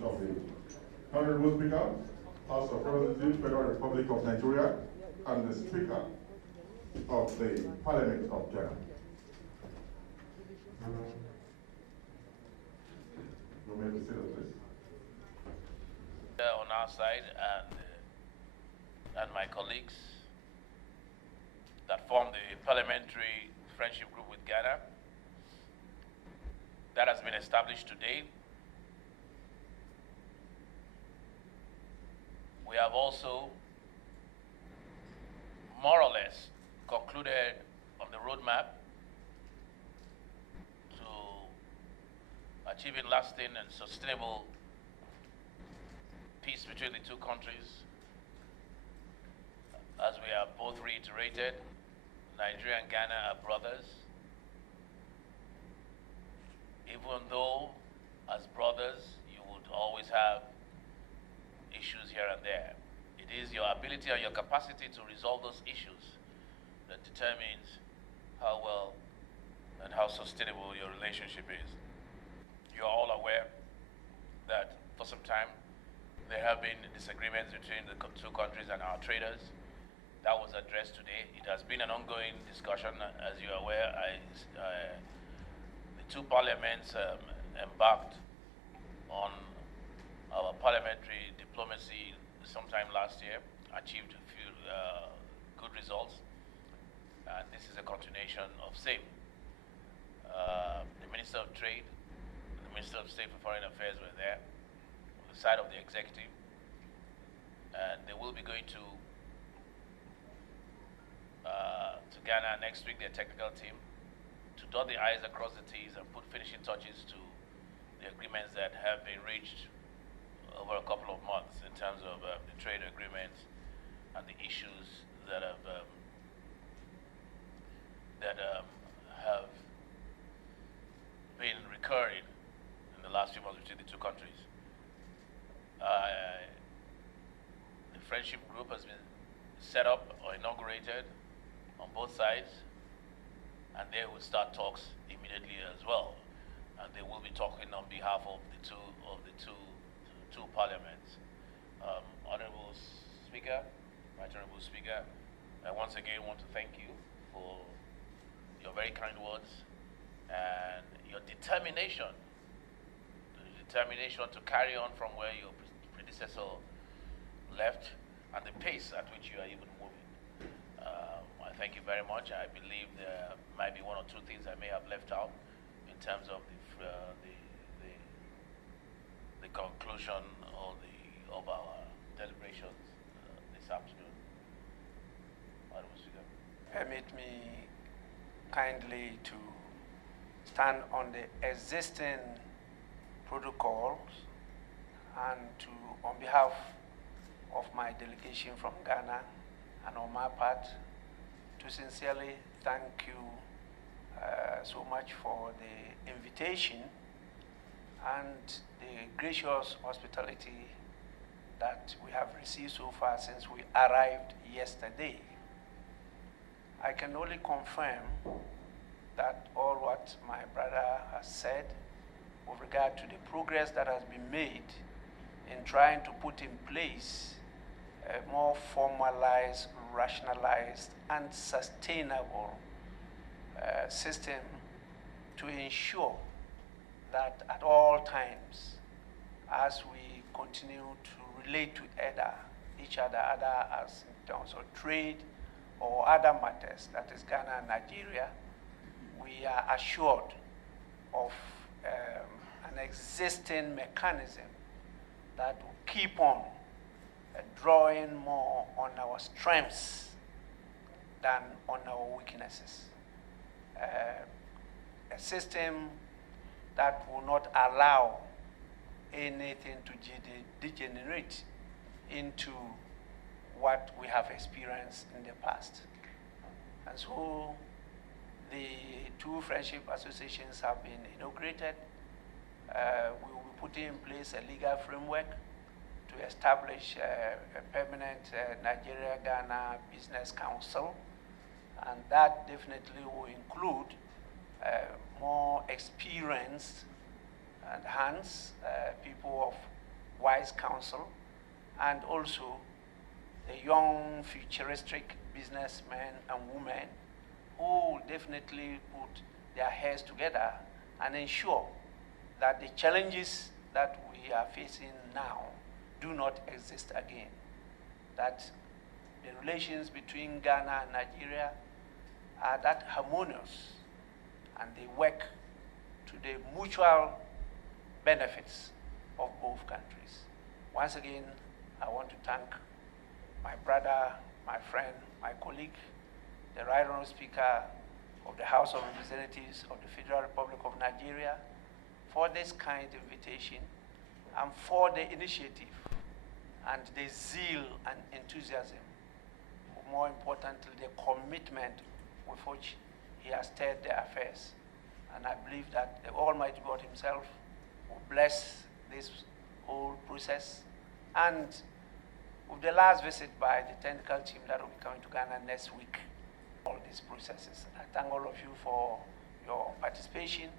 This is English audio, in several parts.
introduction of the Honorable Speaker, House of Representatives, Federal Republic of Nigeria, and the Speaker of the Parliament of Ghana. You may be seated, please. On our side and my colleagues that form the Parliamentary Friendship Group with Ghana that has been established today. We have also more or less concluded on the roadmap to achieving lasting and sustainable peace between the two countries. As we have both reiterated, Nigeria and Ghana are brothers. Even though, as brothers, you would always have issues here and there. It is your ability and your capacity to resolve those issues that determines how well and how sustainable your relationship is. You're all aware that for some time there have been disagreements between the two countries and our traders. That was addressed today. It has been an ongoing discussion. As you are aware, the two parliaments embarked on our parliamentary diplomacy sometime last year, achieved a few good results, and this is a continuation of same. The Minister of Trade and the Minister of State for Foreign Affairs were there on the side of the executive, and they will be going to Ghana next week, their technical team, to dot the I's across the T's and put finishing touches to the agreements that have been reached over a couple of months in terms of the trade agreements and the issues that have been recurring in the last few months between the two countries. The friendship group has been set up or inaugurated on both sides, and they will start talks immediately as well. And they will be talking on behalf of the two parliaments. Honorable Speaker, Right Honorable Speaker, I once again want to thank you for your very kind words and your determination to carry on from where your predecessor left and the pace at which you are even moving. I thank you very much. I believe there might be one or two things I may have left out in terms of the conclusion of our deliberations this afternoon. Permit me kindly to stand on the existing protocols and to, on behalf of my delegation from Ghana and on my part, to sincerely thank you so much for the invitation and the gracious hospitality that we have received so far since we arrived yesterday. I can only confirm that all what my brother has said with regard to the progress that has been made in trying to put in place a more formalized, rationalized, and sustainable system to ensure that at all times, as we continue to relate to each other, as in terms of trade or other matters, that is Ghana and Nigeria, we are assured of an existing mechanism that will keep on drawing more on our strengths than on our weaknesses. A system that will not allow anything to degenerate into what we have experienced in the past. And so the two friendship associations have been inaugurated. We will be putting in place a legal framework to establish a permanent Nigeria-Ghana Business Council, and that definitely will include more experienced and hands, people of wise counsel, and also the young futuristic businessmen and women who definitely put their heads together and ensure that the challenges that we are facing now do not exist again. That the relations between Ghana and Nigeria are that harmonious, and they work to the mutual benefits of both countries. Once again, I want to thank my brother, my friend, my colleague, the Right Honourable Speaker of the House of Representatives of the Federal Republic of Nigeria, for this kind invitation and for the initiative and the zeal and enthusiasm, more importantly, the commitment with which he has steered the affairs. And I believe that the Almighty God himself will bless this whole process. And with the last visit by the technical team that will be coming to Ghana next week, all these processes. I thank all of you for your participation,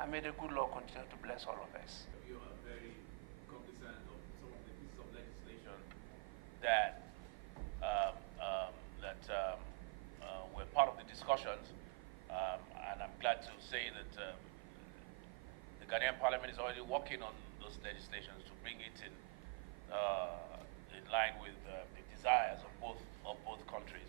and may the good Lord continue to bless all of us. You are very cognizant of some of the pieces of legislation that were part of the discussions, and I'm glad to say that the Ghanaian Parliament is already working on those legislations to bring it in line with the desires of both countries.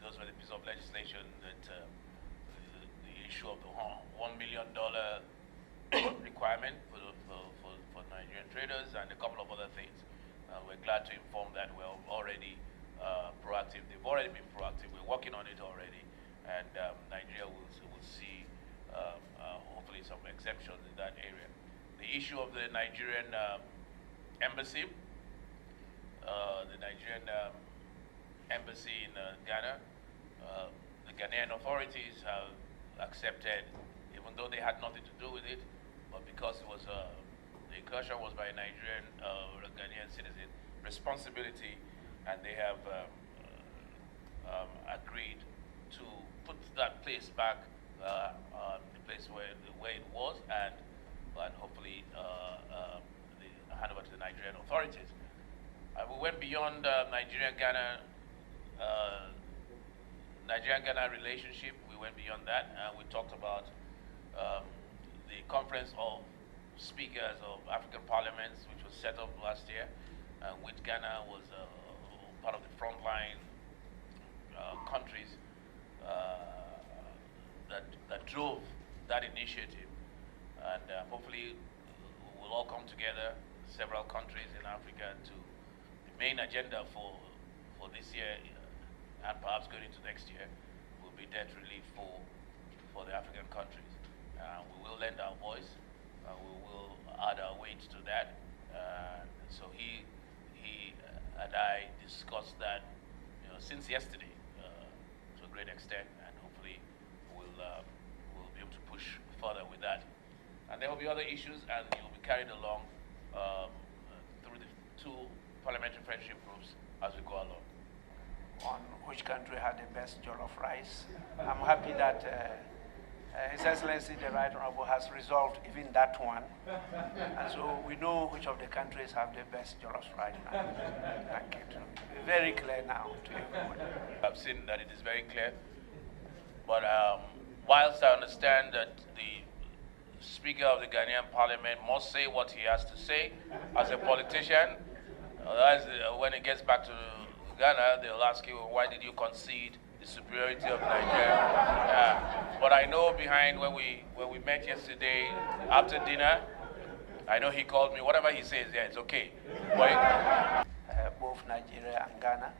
Those were the pieces of legislation that the issue of the $1 million requirement for Nigerian traders and a couple of other things. We're glad to inform that we're already proactive. They've already been proactive. We're working on it already, and Nigeria will see hopefully some exemptions in that area. The issue of the Nigerian embassy, in Ghana, the Ghanaian authorities have accepted, even though they had nothing to do with it, but because it was the incursion was by a Nigerian Ghanaian citizen, responsibility, and they have agreed to put that place back, the place where it was, and hopefully hand over to the Nigerian authorities. We went beyond Nigerian-Ghana relationship. We went beyond that, and we talked about the Conference of Speakers of African Parliaments, which was set up last year, which Ghana was part of the frontline countries that drove that initiative, and hopefully we'll all come together, several countries in Africa, to the main agenda for this year and perhaps going into next year will be debt relief for the African countries. We will lend our voice. We will add our weight to that. So he and I discussed that, since yesterday to a great extent, and hopefully we'll be able to push further with that. And there will be other issues, and you'll be carried along through the two parliamentary friendship groups as we go along. On which country had the best jollof rice? I'm happy that His Excellency the Right Honourable has resolved even that one, and so we know which of the countries have the best jollof rice now. Thank you. Very clear now to everybody. I've seen that it is very clear, but whilst I understand that the Speaker of the Ghanaian Parliament must say what he has to say as a politician, when it gets back to Ghana, they'll ask you, why did you concede the superiority of Nigeria? But I know behind when we met yesterday after dinner, I know he called me. Whatever he says, yeah, it's okay. Both Nigeria and Ghana,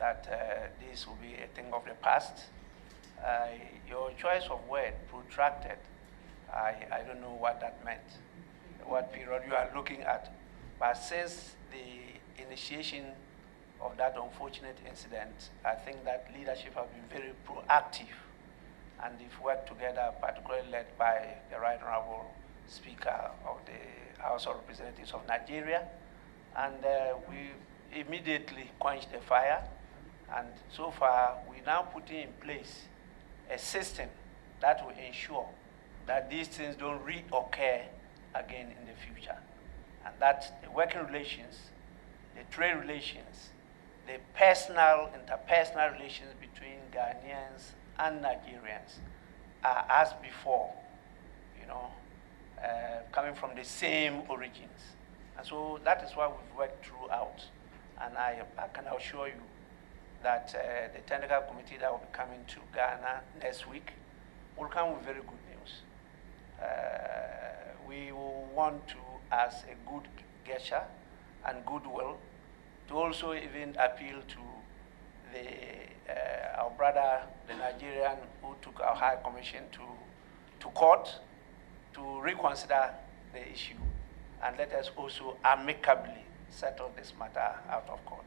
that this will be a thing of the past. Your choice of word, protracted, I don't know what that meant, what period you are looking at. But since the initiation of that unfortunate incident, I think that leadership have been very proactive, and they've worked together, particularly led by the Right Honourable Speaker of the House of Representatives of Nigeria, and we immediately quenched the fire, and so far we now putting in place a system that will ensure that these things don't reoccur again in the future. and that's the working relations, the trade relations, the personal, interpersonal relations between Ghanaians and Nigerians are as before, you know, coming from the same origins. And so that is why we've worked throughout. And I can assure you that the technical committee that will be coming to Ghana next week will come with very good news. We will want to, as a good gesture and goodwill, to also even appeal to our brother, the Nigerian who took our High Commission to court to reconsider the issue, and let us also amicably settle this matter out of court.